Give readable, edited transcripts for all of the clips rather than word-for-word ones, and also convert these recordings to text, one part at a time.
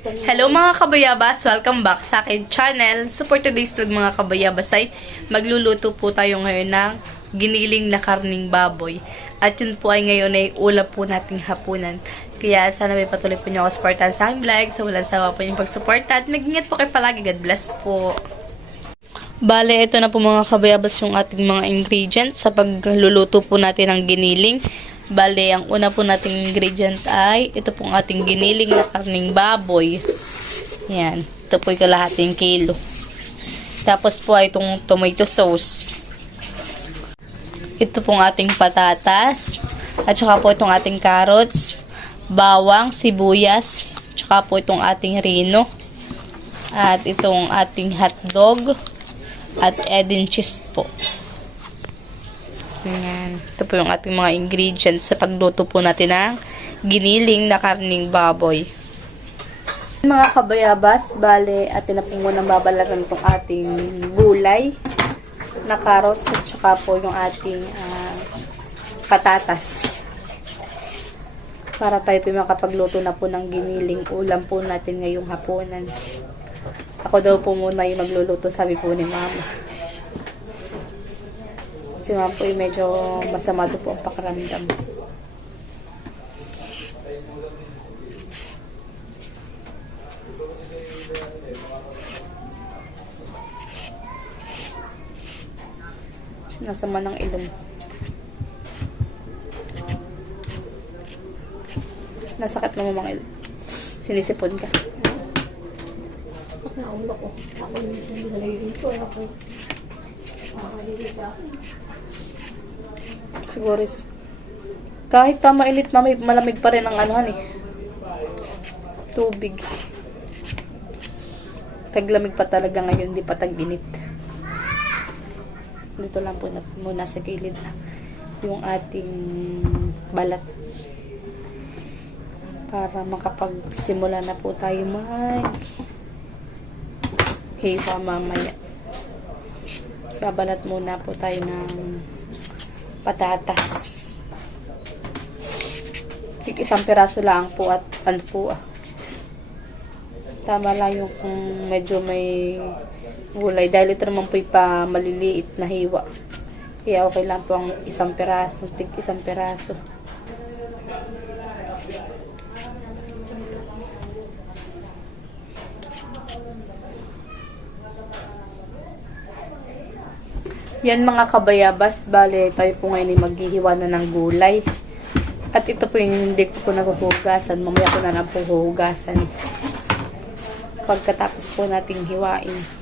Hello mga kabayabas! Welcome back sa akin channel. So for today's vlog mga kabayabas ay magluluto po tayo ngayon ng giniling na karning baboy. At yun po ay ngayon ay ulam po nating hapunan. Kaya sana may patuloy po niyo ako supportan sa aking vlog. So walang sawa po yung pagsuporta at mag-ingat po kayo palagi. God bless po! Bale, ito na po mga kabayabas yung ating mga ingredients sa pagluluto po natin ng giniling. Bale, ang una po nating ingredient ay ito pong ating giniling na karning baboy. Yan. Ito po yung kalahating kilo. Tapos po ay itong tomato sauce. Ito pong ating patatas. At saka po itong ating carrots, bawang, sibuyas. Tsaka po itong ating rino. At itong ating hotdog. At Edin cheese po. Ayan. Ito po yung ating mga ingredients sa pagluto po natin ng giniling na karning baboy. Mga kabayabas, bale, atin na po munang babalatan itong ating gulay na carrots at saka po yung ating patatas. Para tayo po makapagluto na po ng giniling ulam po natin ngayong hapunan. Ako daw po muna yung magluluto, sabi po ni Mama. Si Mama po medyo masama doon po ang pakiramdam. Nasama ng ilong. Nasakit mo mga ilong. Sinisipon ka. Naulo ko. Ako yung nalilito. Ako Siguro kahit mainit na may malamig pa rin ang anuhan tubig. Taglamig pa talaga ngayon, di pa tag-init. Dito lang po muna sa gilid yung ating balat para makapagsimula na po tayo hiwa mamaya. Babalat muna po tayo ng patatas. Isang piraso lang po at ano po tama lang yung kung medyo may gulay dahil ito naman po pa maliliit na hiwa. Kaya okay lang po ang isang piraso, isang piraso. Yan mga kabayabas, bale tayo po ngayon ay maghihiwa na ng gulay. At ito po yung hindi ko po naghuhugasan, mamaya ko na lang po huhugasan. Pagkatapos po nating hiwain.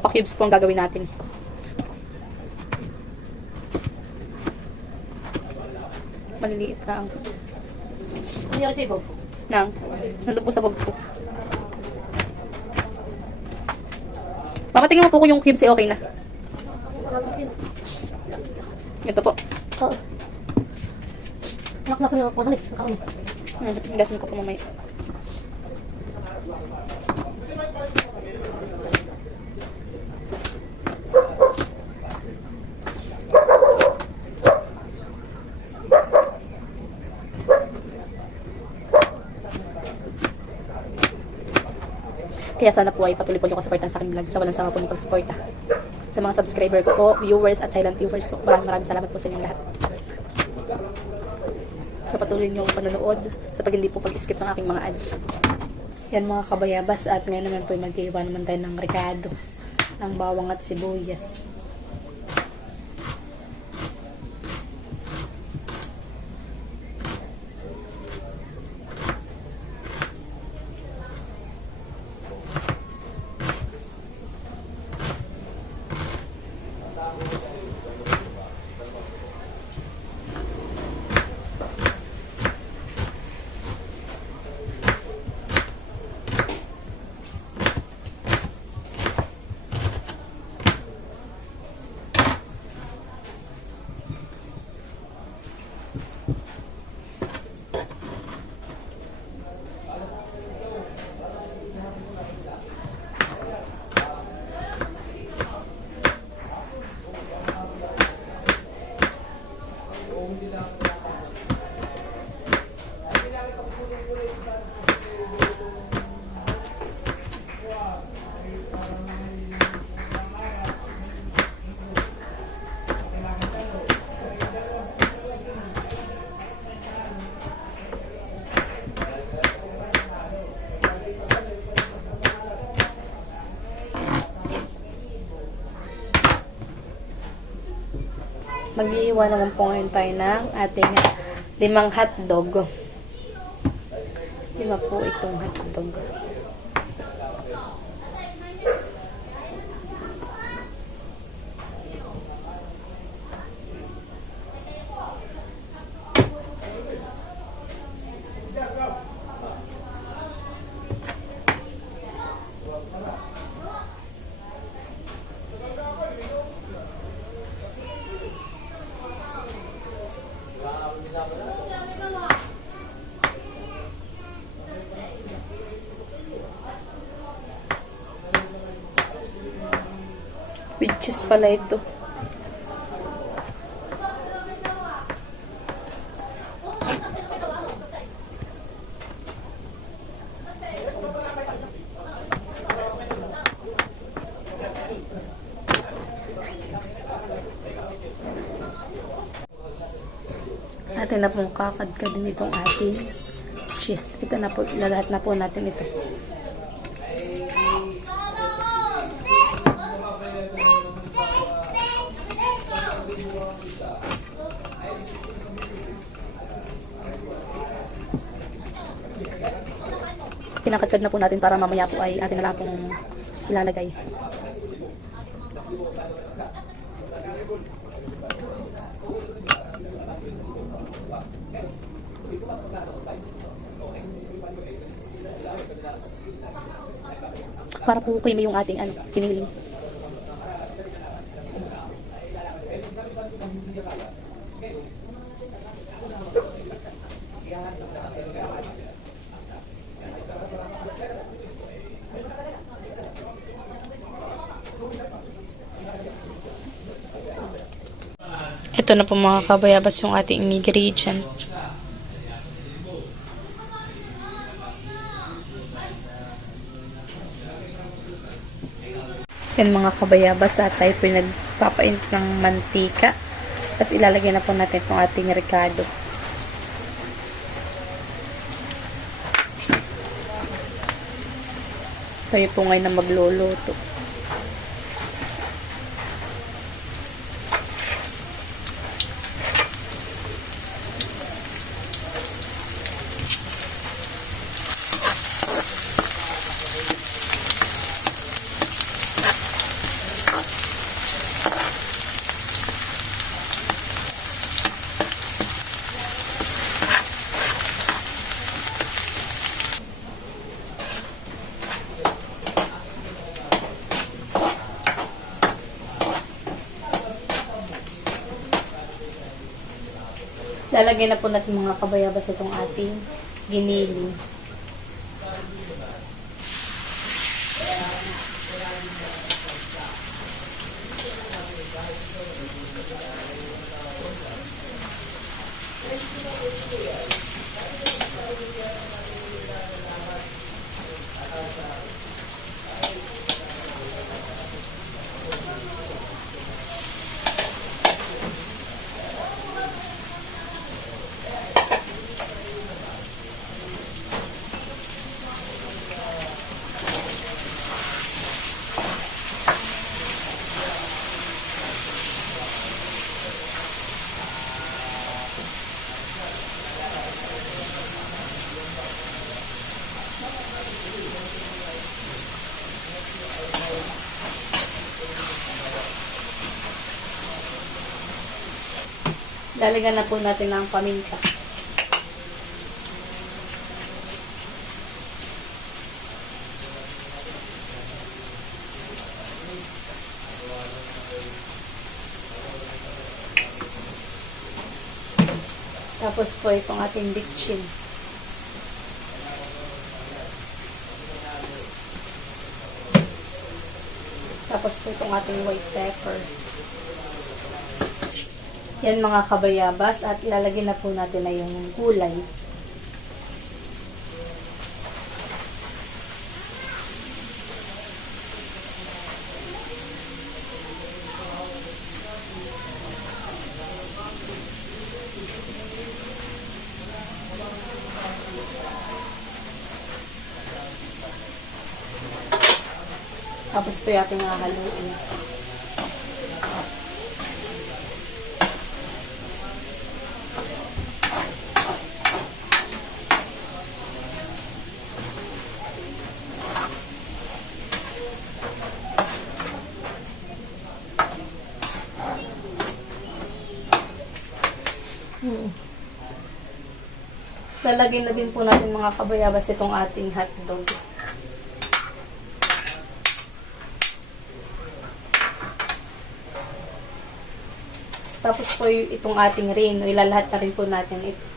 Pa-cubes po ang gagawin natin. Maliliit lang. Hindi ako sa ibog. Nandun po sa bag po. Mama, tingin mo po kung yung cubes ay okay na. Ito po. Oo. Nakakasa na ako. Nakakasa. Gasin ko po mamaya. Kaya sana po ay patuloy po niyo supportan sa aking vlog sa walang sama po niyo pagsuporta. Sa mga subscriber ko po, viewers at silent viewers po, maraming salamat po sa inyong lahat. Sa patuloy niyo panonood, sa pag hindi po pag-skip ng aking mga ads. Yan mga kabayabas, at ngayon naman po maghihiwa naman tayo ng rekado. ng bawang at sibuyas. Mag-iiwan naman po ngayon tayo ng ating 5 hotdog. 5 po itong hotdog. With cheese pala ito. Atin na pong kakadkadin itong ating cheese. Ito na po, lahat na po natin ito. Kinakadkad na po natin para mamaya po ay atin na lang pong ilalagay. Para po creamy yung ating kiniling. Ito na po mga kabayabas yung ating ingredient. Yan mga kabayabas, at tayo po nagpapainit ng mantika at ilalagay na po natin itong ating ricado. Tayo po ngayon na magluluto. Lalagyan na po natin mga kabayabas itong ating giniling. Lalagyan na po natin ng paminta. Tapos po itong ating bitchin. Tapos po itong ating white pepper. Yan mga kabayabas at ilalagay na po natin na yung gulay. Tapos po yung ating hahaluin. Lalagay na din po natin mga kabayabas itong ating hotdog. Tapos po itong ating reno, ilalahat na rin po natin ito.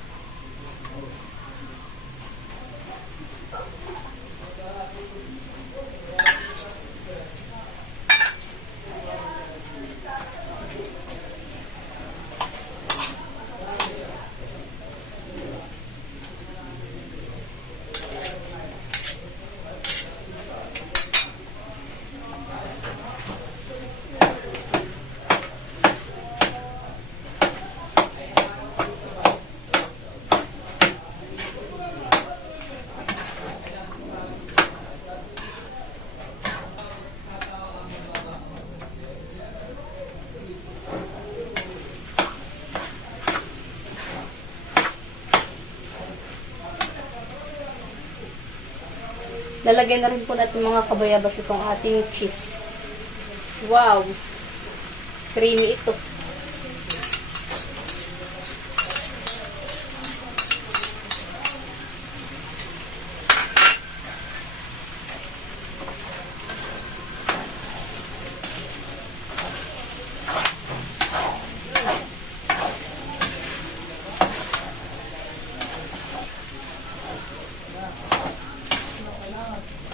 Lalagay na rin po natin mga kabayabas itong ating cheese. Wow! Creamy ito.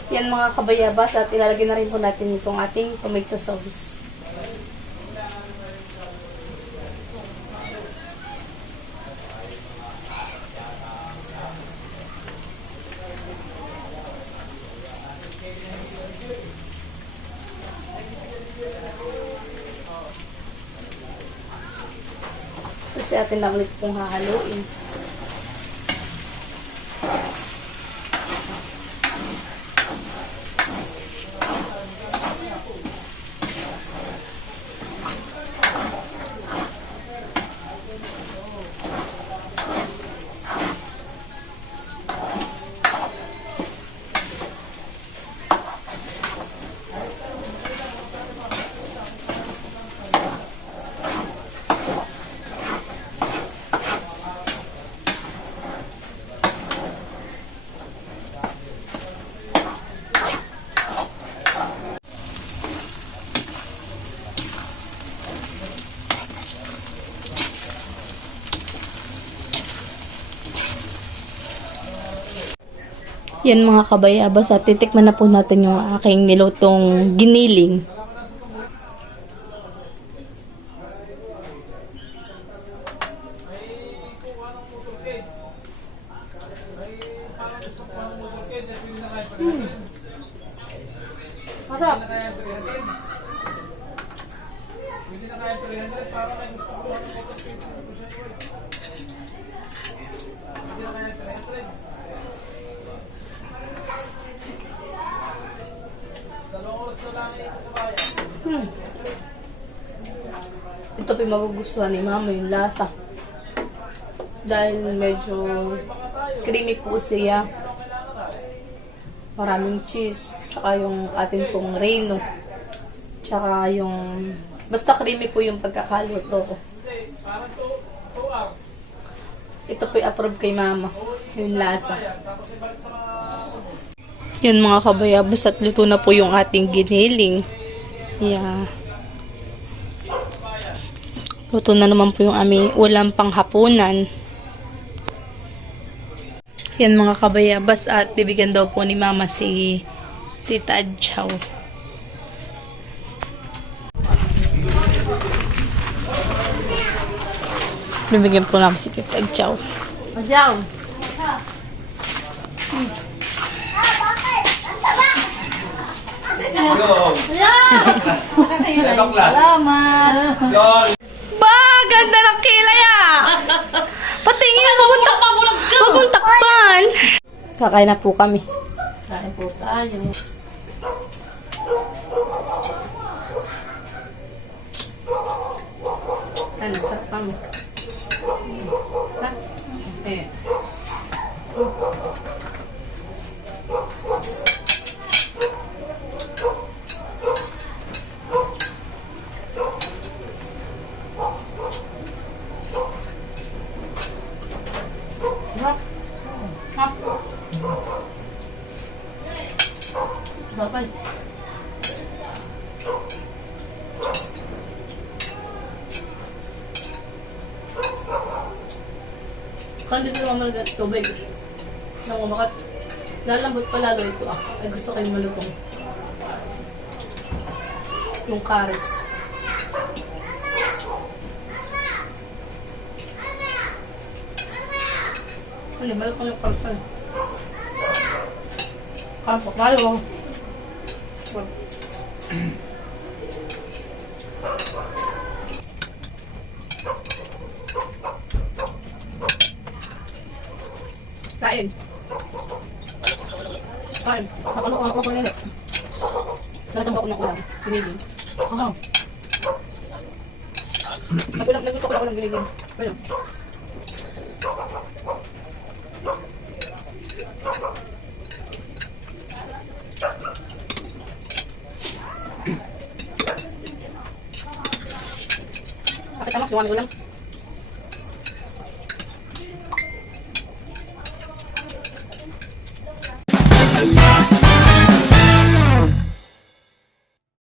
Yan mga kabayabas at ilalagay na rin po natin itong ating tomato sauce. Kasi atin na ulit pong hahaluin. Yan mga kabayabas at titikman na po natin yung aking nilutong giniling. Harap. Ito po magugustuhan ni Mama yung lasa. Dahil medyo creamy po siya. Maraming cheese. Tsaka yung ating pong reno. Tsaka yung basta creamy po yung pagkakaluto. ito po i-approve kay mama. Yung lasa. Yan mga kabayabas at luto na po yung ating giniling. Yeah. Luto na naman po yung aming ulam panghapunan. Yan mga kabayabas at bibigyan daw po ni mama si Tita Adjaw. Bibigyan po namin si Tita Adjaw. Adjaw! Salamat. Ba! Ganda ng kilay ah! Patingin mo! Huwag mong takpan! Kakain na po kami. Kain po tayo. Ano? Sarap pa mo. Ha? Eh. Sarap. Ha? Sarap ay. Kung dito naman malagat tubig. Nang umakat. Lalambot pa lalo ito ah. Ay gusto kayo malutong. Yung carrots. Hindi, malutong yung carrots ah. Carrots, lalo. Kain. Kain. Nakalo ako ko nila. Nagtang ako ng ulam. Ginigin. Aha. Naggusto ko ng ginigin. Ayun. Bakit tamak yung aming ulam?